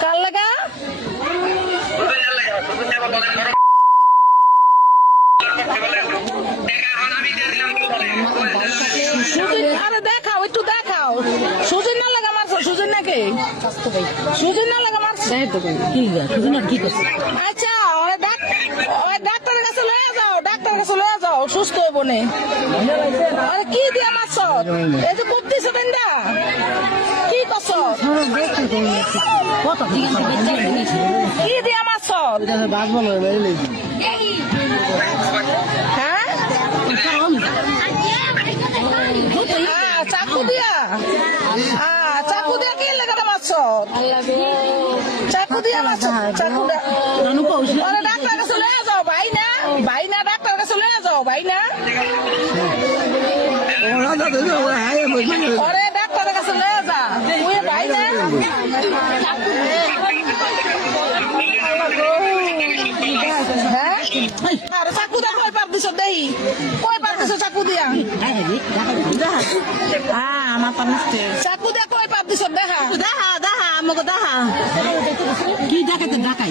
কার লাগা আরে দেখাও একটু দেখাও সুজির না লাগা মারছো সুজির নাকি সুজির না লাগা মারছো কি করছে আচ্ছা ওই ডাক্তারের কাছে লয়ে যাও ডাক্তারের কাছে লয়ে যাও সুস্থ হইব নে আরে কি দিয়া মারছো এই যে কুপ দিছে বেন্দা কি করছো কি দিয়া মারছো হ্যাঁ চাকু দিয়া চাকু দিয়া কি লাগাটা মারছ চাকু দিয়া মারছ চাকুটা ডাক্তার কাছে লয়ে যাও ভাই না ডাক্তার কাছে লয়ে যাও ভাই না ওরে ডাক্তারের কাছে লয়ে যা তুই ভাই না হ্যাঁ আরে চাকু দা কই পার দিছ দেই কই পার দিছ চাকু দিয়া আমার পারছে চাকু দিয়া কই পার দিছ দেখা আমাকে দেখা কি ডাকাইতে ডাকাই